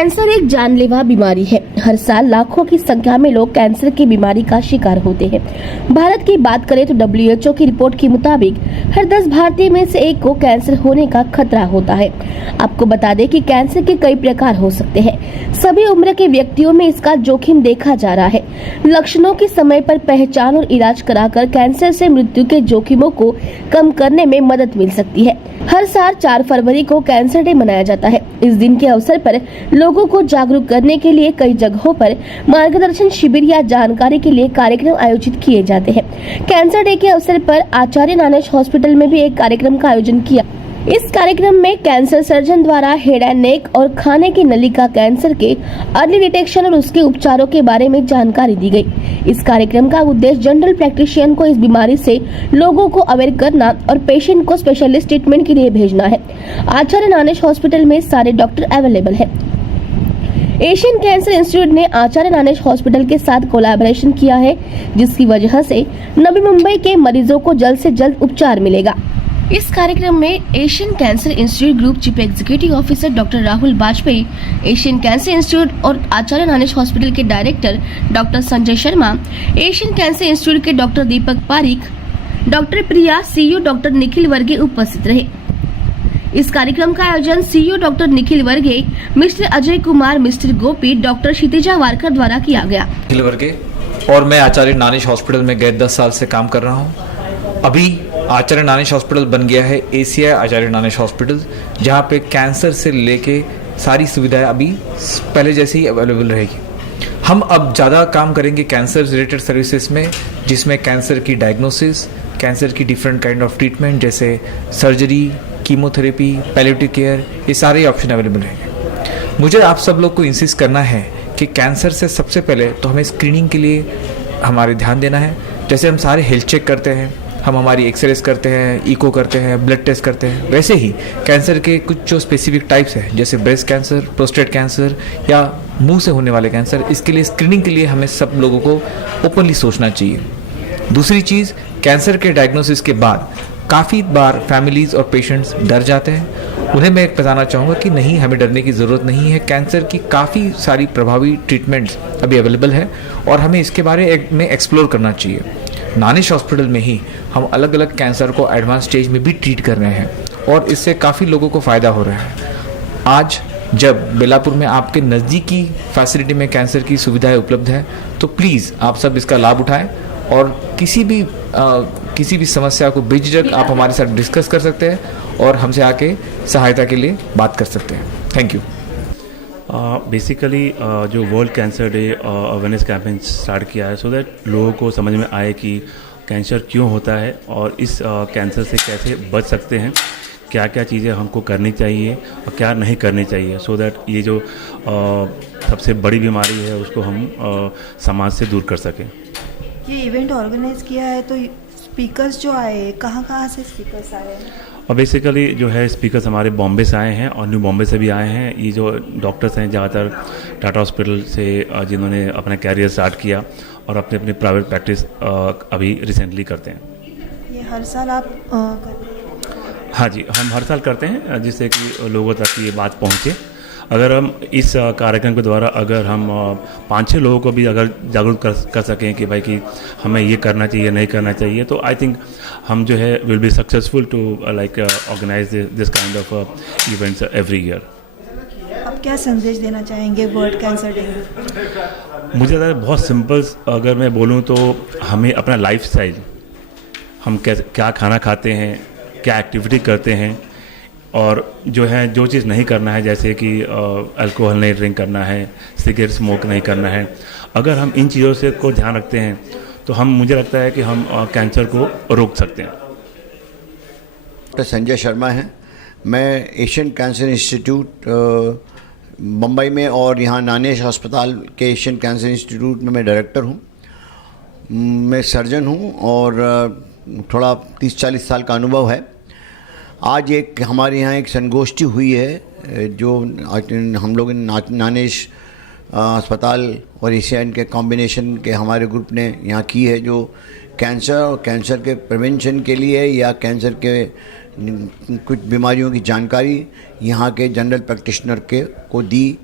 Cancer एक जानलेवा बीमारी है। हर साल लाखों की संख्या में लोग कैंसर की बीमारी का शिकार होते हैं। भारत की बात करें तो WHO की रिपोर्ट के मुताबिक हर 10 भारतीय में से एक को कैंसर होने का खतरा होता है। आपको बता दें कि कैंसर के कई प्रकार हो सकते हैं। सभी उम्र के व्यक्तियों में इसका जोखिम देखा जा रहा है। लक्षणों की समय पर पहचान और इलाज कराकर कैंसर से मृत्यु के जोखिमों को कम करने में मदद मिल सकती है। हर साल 4 फरवरी को कैंसर डे मनाया जाता है। इस दिन के अवसर पर लोगों को जागरूक करने के लिए कई जगहों पर मार्गदर्शन शिविर या जानकारी के लिए कार्यक्रम आयोजित किए जाते हैं। कैंसर डे के अवसर पर आचार्य नानेश हॉस्पिटल में भी एक कार्यक्रम का आयोजन किया। इस कार्यक्रम में कैंसर सर्जन द्वारा हेड एंड नेक और खाने की नली का कैंसर के अर्ली डिटेक्शन और उसके उपचारों के बारे में जानकारी दी गई। इस कार्यक्रम का उद्देश्य जनरल प्रैक्टिशियन को इस बीमारी से लोगों को अवेयर करना और पेशेंट को स्पेशलिस्ट ट्रीटमेंट के लिए भेजना है। आचार्य नानेश हॉस्पिटल में सारे डॉक्टर अवेलेबल है। एशियन कैंसर इंस्टीट्यूट ने आचार्य नानेश हॉस्पिटल के साथ कोलैबोरेशन किया है, जिसकी वजह से नवी मुंबई के मरीजों को जल्द से जल्द उपचार मिलेगा। इस कार्यक्रम में Asian cancer institute group chief executive officer doctor Rahul Vajpayee, Asian cancer institute और आचार्य नानेश हॉस्पिटल के director doctor Sanjay Sharma, Asian cancer institute के डॉक्टर दीपक पारिक, डॉक्टर प्रिया, सीईओ डॉक्टर निखिल वर्गे उपस्थित रहे। इस कार्यक्रम का आयोजन सीईओ डॉक्टर निखिल वर्गे, मिस्टर अजय कुमार, मिस्टर गोपी, डॉक्टर क्षितिजा वारकर द्वारा किया गया। निखिल वर्गे और मैं आचार्य नानेश हॉस्पिटल में गए 10 साल से काम कर रहा हूँ। अभी आचार्य नानेश हॉस्पिटल बन गया है एशिया आचार्य नानेश हॉस्पिटल, जहाँ पे कैंसर से लेके सारी सुविधाएं अभी पहले जैसे ही अवेलेबल रहेगी। हम अब ज़्यादा काम करेंगे कैंसर रिलेटेड सर्विसेज में, जिसमें कैंसर की डायग्नोसिस, कैंसर की डिफरेंट काइंड ऑफ ट्रीटमेंट जैसे सर्जरी, कीमोथेरेपी, पैलिएटिव केयर, ये सारे ऑप्शन अवेलेबल रहेंगे। मुझे आप सब लोग को इंसिस्ट करना है कि कैंसर से सबसे पहले तो हमें स्क्रीनिंग के लिए हमारे ध्यान देना है। जैसे हम सारे हेल्थ चेक करते हैं, हम हमारी एक्सरेज करते हैं, इको करते हैं, ब्लड टेस्ट करते हैं, वैसे ही कैंसर के कुछ जो स्पेसिफिक टाइप्स हैं जैसे ब्रेस्ट कैंसर, प्रोस्टेट कैंसर या मुंह से होने वाले कैंसर, इसके लिए स्क्रीनिंग के लिए हमें सब लोगों को ओपनली सोचना चाहिए। दूसरी चीज़, कैंसर के डायग्नोसिस के बाद काफ़ी बार फैमिलीज़ और पेशेंट्स डर जाते हैं। उन्हें मैं बताना चाहूँगा कि नहीं, हमें डरने की ज़रूरत नहीं है। कैंसर की काफ़ी सारी प्रभावी ट्रीटमेंट्स अभी अवेलेबल है और हमें इसके बारे में एक्सप्लोर करना चाहिए। नानेश हॉस्पिटल में ही हम अलग अलग कैंसर को एडवांस स्टेज में भी ट्रीट कर रहे हैं और इससे काफ़ी लोगों को फ़ायदा हो रहा है। आज जब बेलापुर में आपके नज़दीकी फैसिलिटी में कैंसर की सुविधाएं उपलब्ध है, तो प्लीज़ आप सब इसका लाभ उठाएं और किसी भी समस्या को बेझिझक आप हमारे साथ डिस्कस कर सकते हैं और हमसे आके सहायता के लिए बात कर सकते हैं। Thank you. बेसिकली जो world cancer day awareness campaign start किया है सो दैट लोगों को समझ में आए कि कैंसर क्यों होता है और इस कैंसर से कैसे बच सकते हैं, क्या क्या चीज़ें हमको करनी चाहिए और क्या नहीं करनी चाहिए, सो दैट ये जो सबसे बड़ी बीमारी है उसको हम समाज से दूर कर सकें। ये इवेंट ऑर्गेनाइज किया है तो स्पीकर्स जो आए, कहाँ से स्पीकर्स आए हैं? और बेसिकली जो है स्पीकर्स हमारे बॉम्बे से आए हैं और न्यू बॉम्बे से भी आए हैं। ये जो डॉक्टर्स हैं ज़्यादातर टाटा हॉस्पिटल से जिन्होंने अपना कैरियर स्टार्ट किया और अपने अपनी प्राइवेट प्रैक्टिस अभी रिसेंटली करते हैं। ये हर साल आप करते हैं? हाँ जी, हम हर साल करते हैं जिससे कि लोगों तक ये बात पहुँचे। अगर हम इस कार्यक्रम के द्वारा अगर हम 5-6 लोगों को भी अगर जागरूक कर सकें कि भाई कि हमें ये करना चाहिए, नहीं करना चाहिए, तो आई थिंक हम जो है will be successful to like organize this kind of events every year. आप क्या संदेश देना चाहेंगे वर्ल्ड कैंसर डे में? मुझे लगता है बहुत सिंपल अगर मैं बोलूँ तो हमें अपना लाइफस्टाइल, हम क्या खाना खाते हैं, क्या एक्टिविटी करते हैं और जो है जो चीज़ नहीं करना है जैसे कि अल्कोहल नहीं ड्रिंक करना है, सिगरेट स्मोक नहीं करना है, अगर हम इन चीज़ों से को ध्यान रखते हैं तो मुझे लगता है कि हम कैंसर को रोक सकते हैं। डॉक्टर संजय शर्मा हैं। मैं एशियन कैंसर इंस्टीट्यूट मुंबई में और यहाँ नानेश अस्पताल के एशियन कैंसर इंस्टीट्यूट में मैं डायरेक्टर हूँ। मैं सर्जन हूँ और थोड़ा 30-40 साल का अनुभव है। आज हमारे यहाँ एक संगोष्ठी हुई है जो हम लोग नानेश अस्पताल और एशियन के कॉम्बिनेशन के हमारे ग्रुप ने यहाँ की है, जो कैंसर और कैंसर के प्रिवेंशन के लिए या कैंसर के कुछ बीमारियों की जानकारी यहाँ के जनरल प्रैक्टिशनर को दी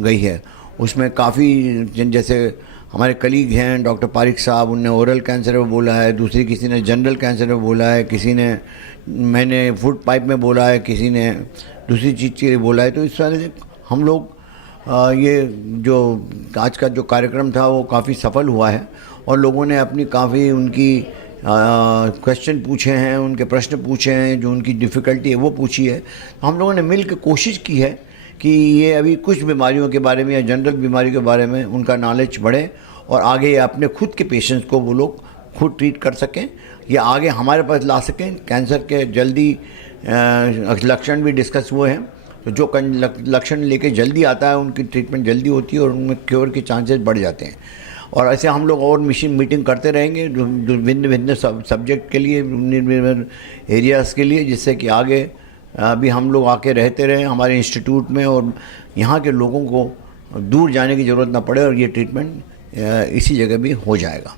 गई है। उसमें काफ़ी जैसे हमारे कलीग हैं डॉक्टर पारिक साहब, उनने ओरल कैंसर में बोला है, दूसरी किसी ने जनरल कैंसर में बोला है, किसी ने मैंने फूड पाइप में बोला है, किसी ने दूसरी चीज़ के लिए बोला है। तो इस तरह से हम लोग ये जो आज का जो कार्यक्रम था वो काफ़ी सफल हुआ है और लोगों ने अपनी काफ़ी उनकी क्वेश्चन पूछे हैं, उनके प्रश्न पूछे हैं, जो उनकी डिफ़िकल्टी है वो पूछी है। तो हम लोगों ने मिल के कोशिश की है कि ये अभी कुछ बीमारियों के बारे में या जनरल बीमारी के बारे में उनका नॉलेज बढ़े और आगे अपने खुद के पेशेंट्स को वो लोग खुद ट्रीट कर सकें या आगे हमारे पास ला सकें। कैंसर के जल्दी लक्षण भी डिस्कस हुए हैं, तो जो लक्षण लेके जल्दी आता है उनकी ट्रीटमेंट जल्दी होती है और उनमें क्योर के चांसेस बढ़ जाते हैं। और ऐसे हम लोग और मीटिंग करते रहेंगे भिन्न भिन्न सब्जेक्ट के लिए, भिन्न एरियाज़ के लिए, जिससे कि आगे भी हम लोग आके रहते रहें हमारे इंस्टीट्यूट में और यहाँ के लोगों को दूर जाने की ज़रूरत ना पड़े और ये ट्रीटमेंट इसी जगह भी हो जाएगा।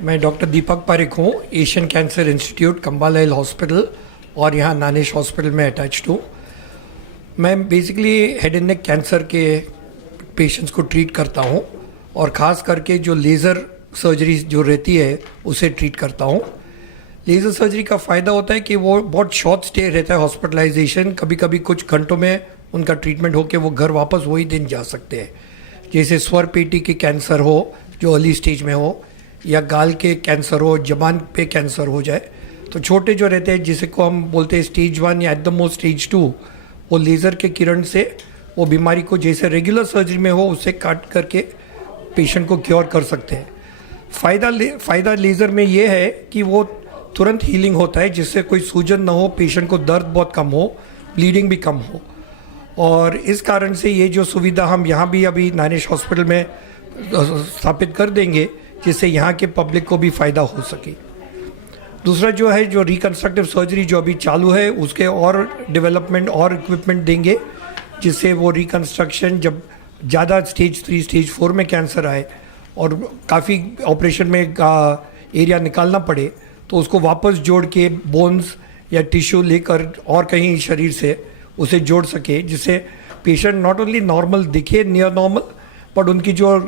मैं डॉक्टर दीपक पारिक हूँ, एशियन कैंसर इंस्टीट्यूट कंबालाइल हॉस्पिटल और यहाँ नानेश हॉस्पिटल में अटैच्ड हूँ। मैं basically head and neck cancer के पेशेंट्स को ट्रीट करता हूँ और ख़ास करके जो लेज़र सर्जरी जो रहती है उसे ट्रीट करता हूँ। लेज़र सर्जरी का फ़ायदा होता है कि वो बहुत शॉर्ट स्टे रहता है हॉस्पिटलाइजेशन, कभी कभी कुछ घंटों में उनका ट्रीटमेंट होकर वो घर वापस वही दिन जा सकते हैं। जैसे स्वर पेटी के कैंसर हो जो अर्ली स्टेज में हो, या गाल के कैंसर हो, जबान पे कैंसर हो जाए, तो छोटे जो रहते हैं जिसे को हम बोलते हैं स्टेज 1 या एट द मोस्ट स्टेज 2, वो लेज़र के किरण से वो बीमारी को जैसे रेगुलर सर्जरी में हो उससे काट करके पेशेंट को क्योर कर सकते हैं। फ़ायदा लेज़र में ये है कि वो तुरंत हीलिंग होता है, जिससे कोई सूजन ना हो, पेशेंट को दर्द बहुत कम हो, ब्लीडिंग भी कम हो। और इस कारण से ये जो सुविधा हम यहाँ भी अभी नानेश हॉस्पिटल में स्थापित कर देंगे, जिससे यहाँ के पब्लिक को भी फ़ायदा हो सके। दूसरा जो है जो रिकन्स्ट्रक्टिव सर्जरी जो अभी चालू है उसके और डेवलपमेंट और इक्विपमेंट देंगे, जिससे वो रिकन्स्ट्रक्शन जब ज़्यादा स्टेज 3 स्टेज 4 में कैंसर आए और काफ़ी ऑपरेशन में एरिया निकालना पड़े तो उसको वापस जोड़ के बोन्स या टिश्यू लेकर और कहीं शरीर से उसे जोड़ सके, जिससे पेशेंट नॉट ओनली नॉर्मल दिखे, नियर नॉर्मल, बट उनकी जो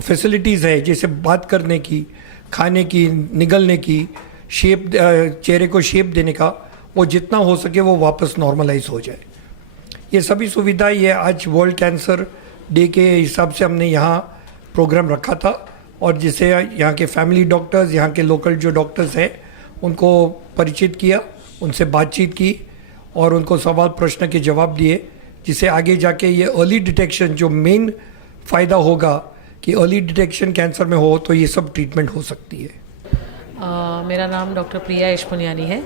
फैसिलिटीज़ है जैसे बात करने की, खाने की, निगलने की, शेप चेहरे को शेप देने का, वो जितना हो सके वो वापस नॉर्मलाइज हो जाए। ये सभी सुविधा ये आज वर्ल्ड कैंसर डे के हिसाब से हमने यहाँ प्रोग्राम रखा था और जिससे यहाँ के फैमिली डॉक्टर्स, यहाँ के लोकल जो डॉक्टर्स हैं उनको परिचित किया, उनसे बातचीत की और उनको सवाल प्रश्न के जवाब दिए, जिससे आगे जाके ये अर्ली डिटेक्शन जो मेन फ़ायदा होगा कि अर्ली डिटेक्शन कैंसर में हो तो ये सब ट्रीटमेंट हो सकती है। मेरा नाम डॉक्टर प्रिया यशपुनियानी है।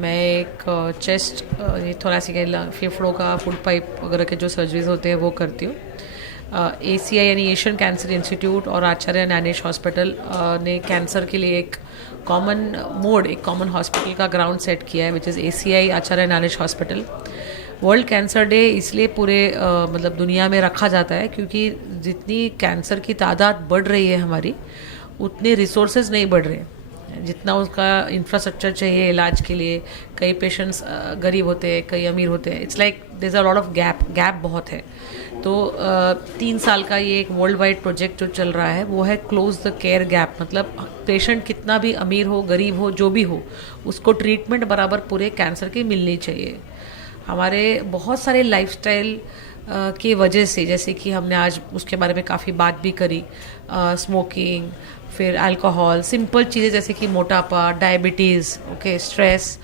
मैं एक चेस्ट, ये थोरासिक, फेफड़ों का, फूड पाइप वगैरह के जो सर्जरीज होते हैं वो करती हूँ। ACI यानी एशियन कैंसर इंस्टीट्यूट और आचार्य नानेश हॉस्पिटल ने कैंसर के लिए एक कॉमन हॉस्पिटल का ग्राउंड सेट किया है, which is ACI Acharya Nanesh hospital. World cancer day इसलिए पूरे मतलब दुनिया में रखा जाता है क्योंकि जितनी कैंसर की तादाद बढ़ रही है हमारी, उतने रिसोर्सेज नहीं बढ़ रहे, जितना उसका इंफ्रास्ट्रक्चर चाहिए इलाज के लिए। कई पेशेंट्स गरीब होते हैं, कई अमीर होते हैं। It's like there is a lot of gap बहुत है। तो 3 साल का ये एक वर्ल्ड वाइड प्रोजेक्ट जो चल रहा है वो है क्लोज द केयर गैप। मतलब पेशेंट कितना भी अमीर हो, गरीब हो, जो भी हो, उसको ट्रीटमेंट बराबर पूरे कैंसर की मिलनी चाहिए। हमारे बहुत सारे लाइफस्टाइल की वजह से, जैसे कि हमने आज उसके बारे में काफ़ी बात भी करी, स्मोकिंग, फिर अल्कोहल, सिंपल चीज़ें जैसे कि मोटापा, डायबिटीज़, स्ट्रेस,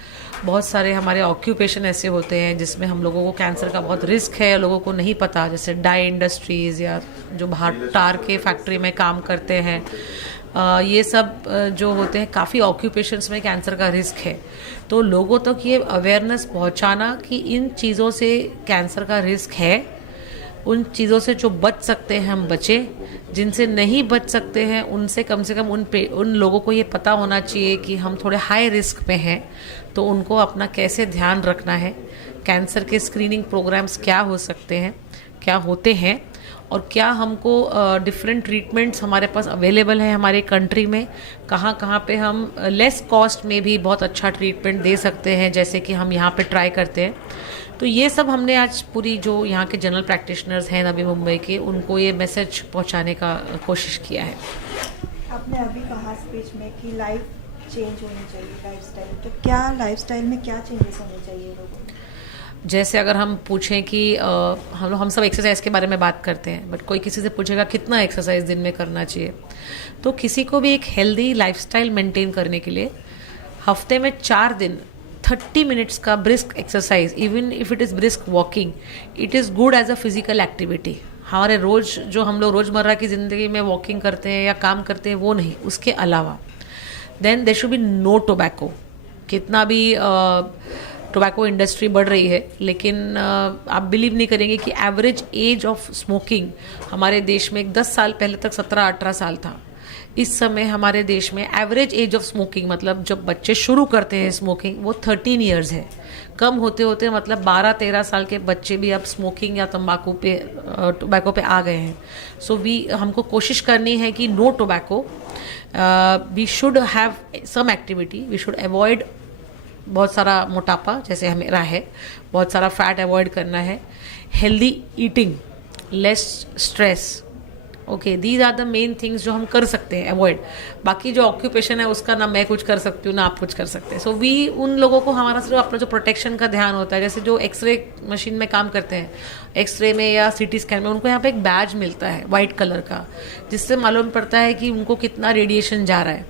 बहुत सारे हमारे ऑक्यूपेशन ऐसे होते हैं जिसमें हम लोगों को कैंसर का बहुत रिस्क है, लोगों को नहीं पता, जैसे डाई इंडस्ट्रीज़ या जो बाहर टार के फैक्ट्री में काम करते हैं, ये सब जो होते हैं, काफ़ी ऑक्यूपेशंस में कैंसर का रिस्क है। तो लोगों तक ये अवेयरनेस पहुंचाना कि इन चीज़ों से कैंसर का रिस्क है, उन चीज़ों से जो बच सकते हैं हम बचें, जिनसे नहीं बच सकते हैं उनसे कम से कम उन लोगों को ये पता होना चाहिए कि हम थोड़े हाई रिस्क पे हैं, तो उनको अपना कैसे ध्यान रखना है, कैंसर के स्क्रीनिंग प्रोग्राम्स क्या हो सकते हैं, क्या होते हैं, और क्या हमको डिफरेंट ट्रीटमेंट्स हमारे पास अवेलेबल है हमारे कंट्री में, कहाँ कहाँ पे हम लेस कॉस्ट में भी बहुत अच्छा ट्रीटमेंट दे सकते हैं, जैसे कि हम यहाँ पे ट्राई करते हैं। तो ये सब हमने आज पूरी जो यहाँ के जनरल प्रैक्टिशनर्स हैं नवी मुंबई के, उनको ये मैसेज पहुँचाने का कोशिश किया है। आपने अभी कहा स्पीच में कि लाइफ चेंज होनी चाहिए, लाइफस्टाइल, तो क्या लाइफस्टाइल में क्या चेंजेस होने चाहिए लोगों को? जैसे अगर हम पूछें कि हम सब एक्सरसाइज के बारे में बात करते हैं, बट कोई किसी से पूछेगा कितना एक्सरसाइज दिन में करना चाहिए, तो किसी को भी एक हेल्दी लाइफस्टाइल मेंटेन करने के लिए हफ्ते में 4 दिन 30 मिनट्स का brisk exercise, even if it is brisk walking, it is good as a physical activity. हमारे रोज जो हम लोग रोज़मर्रा की ज़िंदगी में वॉकिंग करते हैं या काम करते हैं वो नहीं, उसके अलावा then there should be no tobacco. कितना भी टोबैको इंडस्ट्री बढ़ रही है, लेकिन आप बिलीव नहीं करेंगे कि एवरेज एज ऑफ स्मोकिंग हमारे देश में 10 साल पहले तक 17-18 साल था। इस समय हमारे देश में एवरेज एज ऑफ स्मोकिंग, मतलब जब बच्चे शुरू करते हैं स्मोकिंग, वो 13 ईयर्स है। कम होते होते मतलब 12-13 साल के बच्चे भी अब स्मोकिंग या टोबैको पे आ गए हैं। सो हमको कोशिश करनी है कि no tobacco, we should have some activity, we should avoid बहुत सारा मोटापा जैसे मेरा है, बहुत सारा फैट अवॉइड करना है, healthy eating, less stress. Okay, these are the main things जो हम कर सकते हैं अवॉइड। बाकी जो ऑक्यूपेशन है उसका ना मैं कुछ कर सकती हूँ ना आप कुछ कर सकते हैं। सो उन लोगों को हमारा सिर्फ अपना जो प्रोटेक्शन का ध्यान होता है, जैसे जो एक्सरे मशीन में काम करते हैं, एक्सरे में या सीटी स्कैन में, उनको यहाँ पे एक बैज मिलता है वाइट कलर का, जिससे मालूम पड़ता है कि उनको कितना रेडिएशन जा रहा है।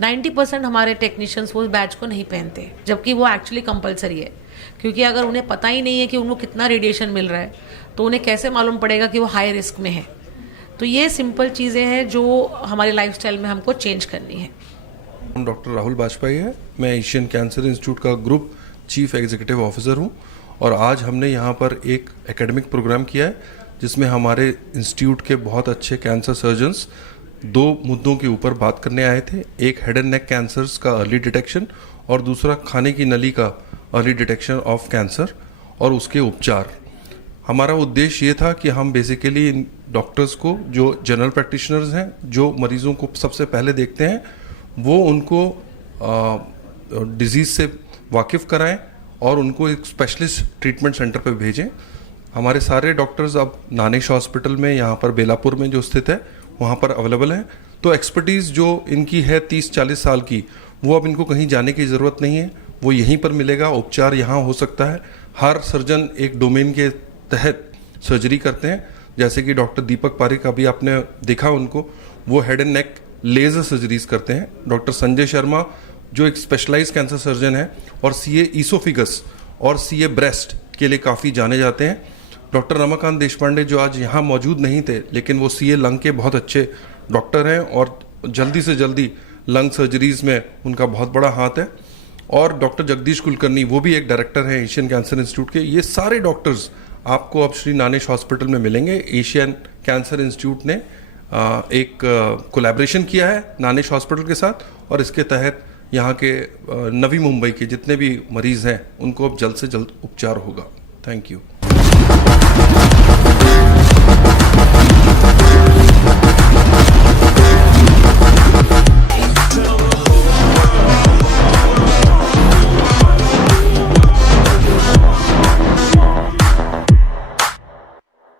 90% हमारे टेक्नीशियंस वो बैच को नहीं पहनते, जबकि वो एक्चुअली कंपलसरी है, क्योंकि अगर उन्हें पता ही नहीं है कि उनको कितना रेडिएशन मिल रहा है तो उन्हें कैसे मालूम पड़ेगा कि वो हाई रिस्क में है। तो ये सिंपल चीज़ें हैं जो हमारे लाइफस्टाइल में हमको चेंज करनी है। हम डॉक्टर राहुल बाजपेयी है, मैं एशियन कैंसर इंस्टीट्यूट का ग्रुप चीफ एग्जीक्यूटिव ऑफिसर हूँ, और आज हमने यहाँ पर एक एकेडमिक प्रोग्राम किया है जिसमें हमारे इंस्टीट्यूट के बहुत अच्छे कैंसर सर्जन्स 2 मुद्दों के ऊपर बात करने आए थे। एक हेड एंड नेक कैंसर्स का अर्ली डिटेक्शन और दूसरा खाने की नली का अर्ली डिटेक्शन ऑफ कैंसर और उसके उपचार। हमारा उद्देश्य ये था कि हम बेसिकली इन डॉक्टर्स को, जो जनरल प्रैक्टिशनर्स हैं, जो मरीजों को सबसे पहले देखते हैं, वो उनको डिजीज़ से वाकिफ़ कराएं और उनको एक स्पेशलिस्ट ट्रीटमेंट सेंटर पर भेजें। हमारे सारे डॉक्टर्स अब नानेश हॉस्पिटल में, यहाँ पर बेलापुर में जो स्थित है, वहाँ पर अवेलेबल हैं। तो एक्सपर्टीज़ जो इनकी है 30-40 साल की, वो अब इनको कहीं जाने की ज़रूरत नहीं है, वो यहीं पर मिलेगा। उपचार यहाँ हो सकता है। हर सर्जन एक डोमेन के तहत सर्जरी करते हैं, जैसे कि डॉक्टर दीपक पारिक, अभी आपने देखा उनको, वो head and neck laser surgeries करते हैं। डॉक्टर संजय शर्मा जो एक स्पेशलाइज कैंसर सर्जन है और सीए ईसोफिगस और सीए ब्रेस्ट के लिए काफ़ी जाने जाते हैं। डॉक्टर रमाकांत देशपांडे जो आज यहाँ मौजूद नहीं थे, लेकिन वो सीए लंग के बहुत अच्छे डॉक्टर हैं और जल्दी से जल्दी लंग सर्जरीज में उनका बहुत बड़ा हाथ है। और डॉक्टर जगदीश कुलकर्णी, वो भी एक डायरेक्टर हैं एशियन कैंसर इंस्टीट्यूट के। ये सारे डॉक्टर्स आपको अब श्री नानेश हॉस्पिटल में मिलेंगे। एशियन कैंसर इंस्टीट्यूट ने एक कोलैबोरेशन किया है नानेश हॉस्पिटल के साथ, और इसके तहत यहाँ के नवी मुंबई के जितने भी मरीज़ हैं उनको अब जल्द से जल्द उपचार होगा। Thank you.